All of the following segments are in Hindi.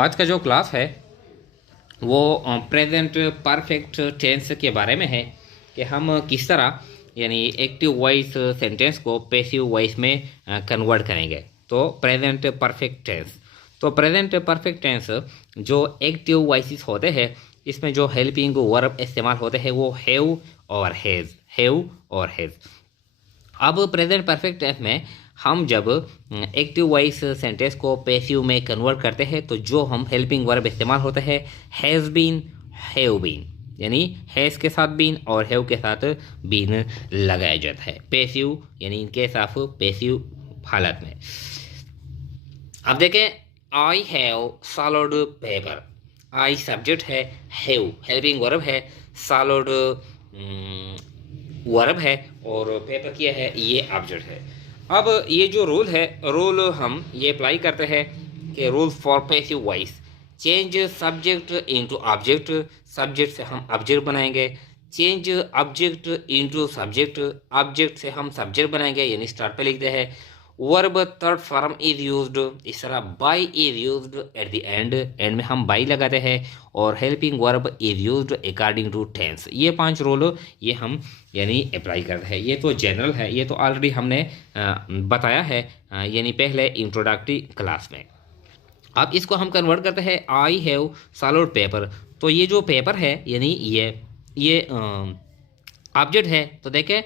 आज का जो क्लास है वो प्रेजेंट परफेक्ट टेंस के बारे में है कि हम किस तरह यानी एक्टिव वॉइस सेंटेंस को पैसिव वॉइस में कन्वर्ट करेंगे। तो प्रेजेंट परफेक्ट टेंस, तो प्रेजेंट परफेक्ट टेंस जो एक्टिव वॉइसेस होते हैं इसमें जो हेल्पिंग वर्ब इस्तेमाल होते हैं वो हैव और हैज़, हैव और हैज़। अब प्रेजेंट परफेक्ट टेंस में हम जब एक्टिव वॉइस सेंटेंस को पैसिव में कन्वर्ट करते हैं तो जो हम हेल्पिंग वर्ब इस्तेमाल होता है हैज़ बीन, हैव बीन, यानी हैज़ के साथ बीन और हैव के साथ बीन लगाया जाता है पैसिव यानी इन केस ऑफ पैसिव हालत में। अब देखें, I have solid paper, I subject है, हैव हेल्पिंग वर्ब है, सॉलिड वर्ब है और पेपर क्या है, ये ऑब्जेक्ट है। अब ये जो रूल है, रूल हम ये अप्लाई करते हैं कि rule for passive voice, change subject into object, subject से हम ऑब्जेक्ट बनाएंगे, change object into subject, object से हम सब्जेक्ट बनाएंगे यानी स्टार्ट पे लिखते हैं। Verb third form is used, इस तरह by is used at the end, end में हम बाय लगाते हैं और helping verb is used according to tense. ये 5 रूल ये हम यानी अप्लाई करते हैं। ये तो जनरल है, ये तो ऑलरेडी हमने बताया है यानी पहले इंट्रोडक्टरी क्लास में। अब इसको हम कन्वर्ट करते हैं, आई हैव सॉलिड पेपर, तो ये जो पेपर है यानी ये ऑब्जेक्ट है। तो देखें,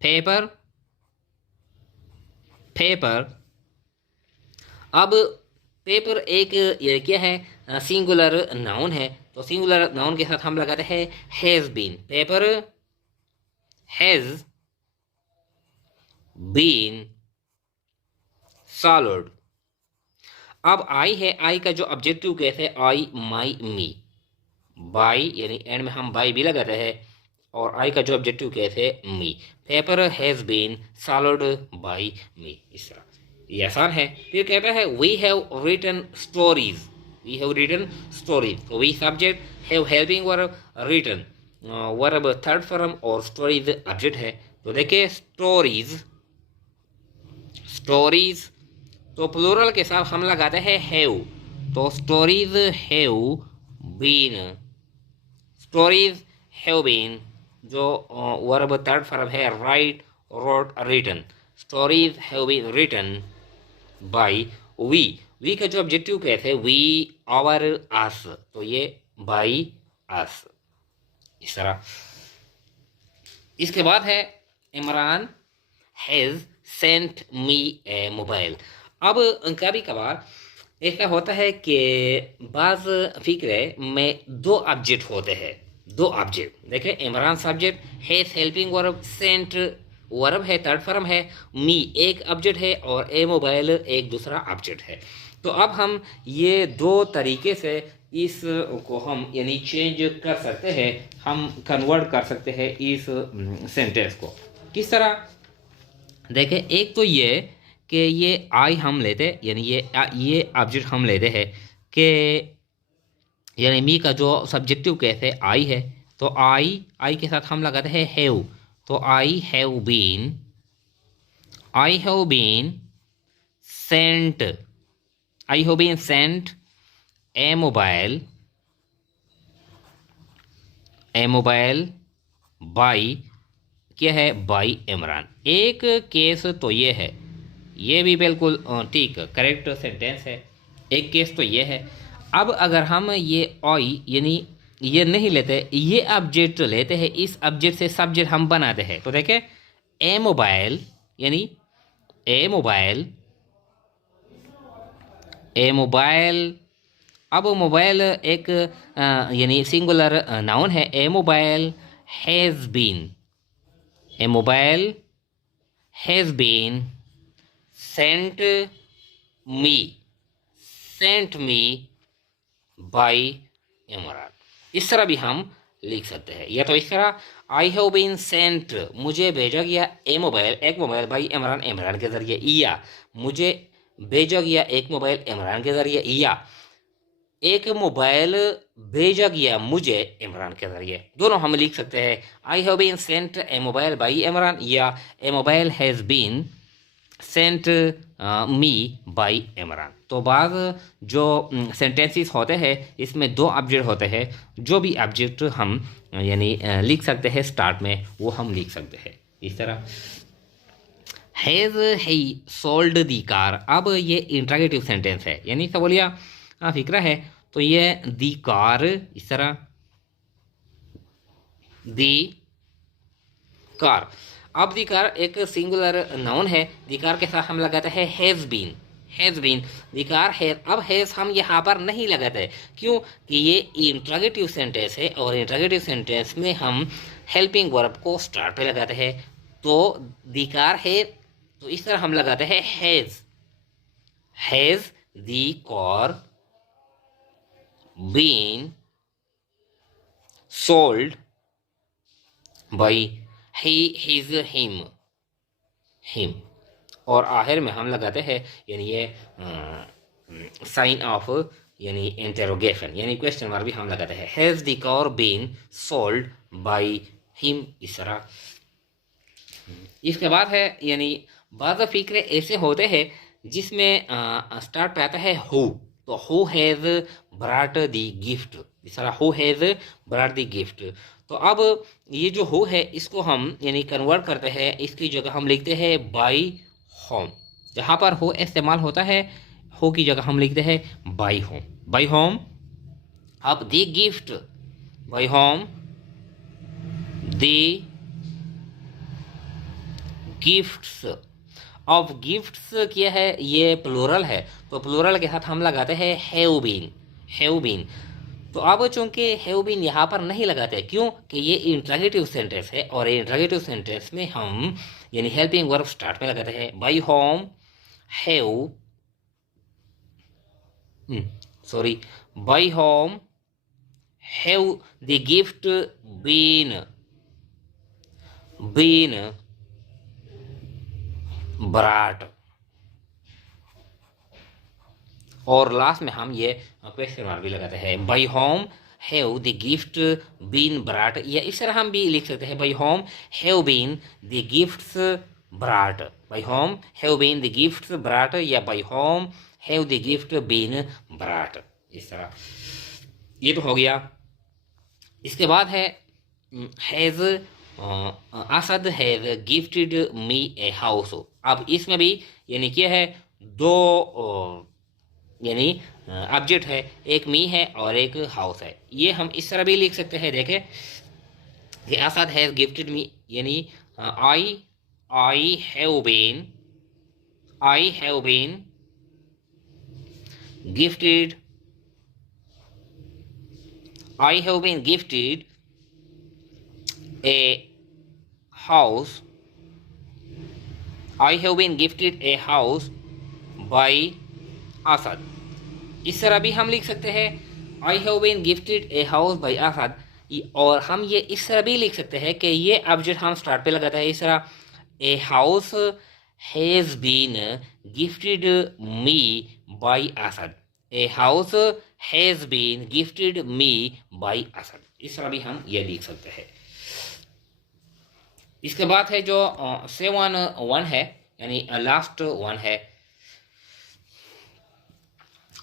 पेपर, पेपर। अब पेपर एक ये क्या है, सिंगुलर नाउन है, तो सिंगुलर नाउन के साथ हम लगाते हैं has been, paper has been solid. अब आई है, आई का जो ऑब्जेक्टिव कैसे है, आई माई मी, बाई यानी एंड में हम बाई भी लगाते हैं और आई का जो ऑब्जेक्टिव कैसे है, me. Paper has been solved by me, इस तरह ये आसान है। फिर कहता है we have written stories, we have written stories, तो we subject, have helping verb, written verb third form और स्टोरीज ऑब्जेक्ट है। तो देखिए स्टोरीज, स्टोरीज तो प्लूरल के साथ हम लगाते हैं हैव, तो stories have been, stories have been जो वर्ब थर्ड फॉर्म है write, wrote, written, stories have been written by we, we का जो ऑब्जेक्टिव कहते हैं वी आवर अस, तो ये बाय अस, इस तरह। इसके बाद है Imran has sent me A mobile. अब कभी कभार ऐसा होता है कि बाज फिक्रे में 2 ऑब्जेक्ट होते हैं, 2 ऑब्जेक्ट। देखें, Imran subject, has helping verb, sent verb है, थर्ड फॉर्म है, मी एक ऑब्जेक्ट है और ए मोबाइल एक दूसरा ऑब्जेक्ट है। तो अब हम ये 2 तरीके से इस को हम यानी चेंज कर सकते हैं, हम कन्वर्ट कर सकते हैं इस सेंटेंस को। किस तरह, देखें, एक तो ये कि ये आई हम लेते यानी ये ऑब्जेक्ट हम लेते हैं कि यानी मी का जो सब्जेक्टिव कैसे आई है, तो आई के साथ हम लगाते हैं हैव, तो I have been sent, I have been sent a mobile by क्या है, बाई इमरान। एक केस तो ये है, ये भी बिल्कुल ठीक करेक्ट सेंटेंस है, एक केस तो ये है। अब अगर हम ये आई यानी ये नहीं लेते, ये ऑब्जेक्ट लेते हैं, इस ऑब्जेक्ट से सब्जेक्ट हम बनाते हैं, तो देखें ए मोबाइल यानी ए मोबाइल। अब मोबाइल एक यानी सिंगुलर नाउन है, a mobile has been, a mobile has been sent me by Imran. इस तरह भी हम लिख सकते हैं, या तो इस तरह आई हैव बीन सेंट, मुझे भेजा गया एक मोबाइल बाय इमरान, इमरान के ज़रिए, या मुझे भेजा गया एक मोबाइल इमरान के ज़रिए, या एक मोबाइल भेजा गया मुझे इमरान के ज़रिए। दोनों हम लिख सकते हैं, I have been sent a mobile by Imran या a mobile has been sent me by Imran. तो बाद जो सेंटेंसेस होते हैं इसमें दो ऑब्जेक्ट होते हैं, जो भी ऑब्जेक्ट हम यानी लिख सकते हैं स्टार्ट में वो हम लिख सकते हैं इस तरह। Has he sold the car, अब ये इंट्रोगेटिव सेंटेंस है यानी सवालिया फिक्रा है। तो ये दी कार इस तरह, दी कार। अब दी कार एक सिंगुलर नाउन है, दी कार के साथ हम लगाते हैं has been, has been the car है। अब हैज़ हम यहाँ पर नहीं लगाते, क्यों कि ये इंट्रोगेटिव सेंटेंस है और इंट्रोगेटिव सेंटेंस में हम हेल्पिंग वर्ब को स्टार्ट पे लगाते हैं। तो दी कार है तो इस तरह हम लगाते हैं has, has the car been sold by he, his, him, him. और आखिर में हम लगाते हैं यानी ये साइन ऑफ यानी इंटेरोगेशन यानी क्वेश्चन मार्क भी हम लगाते हैं। Has the car been sold by him इस तरह। इसके बाद है यानी बाद फिक्रे ऐसे होते हैं जिसमें स्टार्ट पे आता है हु। तो who has brought the gift इस तरह, who has brought the gift. तो अब ये जो हु है इसको हम यानी कन्वर्ट करते हैं, इसकी जगह हम लिखते हैं बाई होम। जहाँ पर हो इस्तेमाल होता है हो की जगह हम लिखते हैं बाई होम, बाई होम। अब the gift by home, the gifts. अब गिफ्ट्स क्या है, ये प्लूरल है तो प्लूरल के साथ हम लगाते हैं हैव बीन, हैव बीन। तो अब चूंकि हैव बीन यहाँ पर नहीं लगाते, क्यों कि ये इंट्रोगेटिव सेंटेंस है और इंट्रोगेटिव सेंटेंस में हम यानी हेल्पिंग वर्ब स्टार्ट में लगाते हैं। By home have, sorry, by home have the gift been, been brought. और लास्ट में हम ये क्वेश्चन मार्क भी लगाते हैं, by home have the gift been brought. या इस तरह हम भी लिख सकते हैं, by home have been the gifts brought, by home have been the gifts brought या by home have the gift been brought इस तरह। ये तो हो गया। इसके बाद है has Asad has gifted me a house. अब इसमें भी यानी क्या है, दो यानी ऑब्जेक्ट है, एक मी है और एक हाउस है। ये हम इस तरह भी लिख सकते हैं, देखें कि असद हैज़ गिफ्टेड मी यानी I have been, I have been gifted, I have been gifted a house, I have been gifted a house by Asad। इस तरह भी हम लिख सकते हैं I have been gifted a house by Asad। और हम ये इस तरह भी लिख सकते हैं कि ये ऑब्जेक्ट हम स्टार्ट पे लगाते हैं इस तरह, a house has been gifted me by Asad, a house has been gifted me by Asad। इस तरह भी हम ये लिख सकते हैं। इसके बाद है जो 7-1 है यानी लास्ट वन है,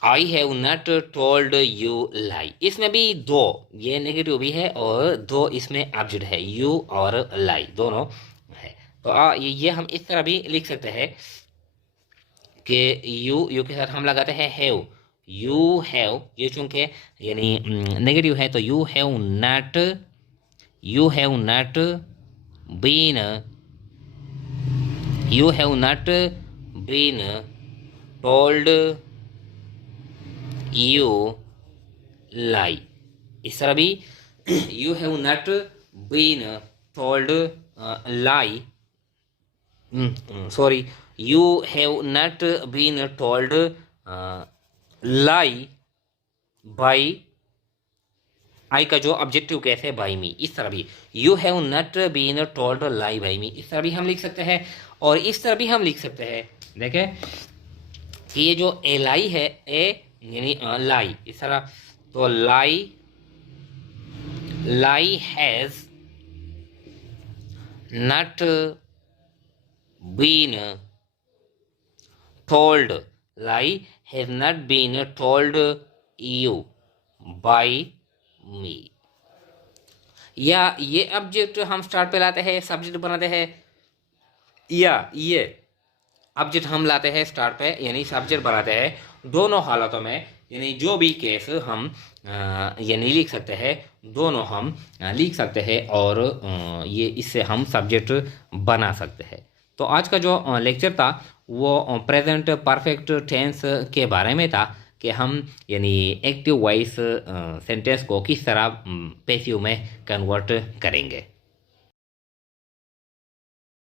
I have not told you lie. इसमें भी दो ये नेगेटिव भी है और दो इसमें ऑब्जेक्ट है, यू और लाई दोनों है। तो ये हम इस तरह भी लिख सकते हैं कि यू के साथ हम लगाते हैं हैव, यू हैव, ये चूंकि यानी नेगेटिव है तो you have not, you have not been, you have not been told you lie। इस तरह भी you have not been told lie, sorry, you have not been told lie by, आई का जो ऑब्जेक्टिव कैसे बाई मी। इस तरह भी you have not been told lie by me, इस तरह भी हम लिख सकते हैं। और इस तरह भी हम लिख सकते हैं, देखें कि ये जो ए लाई है, ए यानी लाई इस तरह, तो lie, lie has not been told, lie has not been told you by me. या ये ऑब्जेक्ट हम स्टार्ट पे लाते हैं, सब्जेक्ट बनाते हैं, या ये ऑब्जेक्ट हम लाते हैं स्टार्ट पे यानी सब्जेक्ट बनाते हैं। दोनों हालतों में यानी जो भी केस हम यानी लिख सकते हैं, दोनों हम लिख सकते हैं और ये इससे हम सब्जेक्ट बना सकते हैं। तो आज का जो लेक्चर था वो प्रेजेंट परफेक्ट टेंस के बारे में था कि हम यानी एक्टिव वॉइस सेंटेंस को किस तरह पैसिव में कन्वर्ट करेंगे।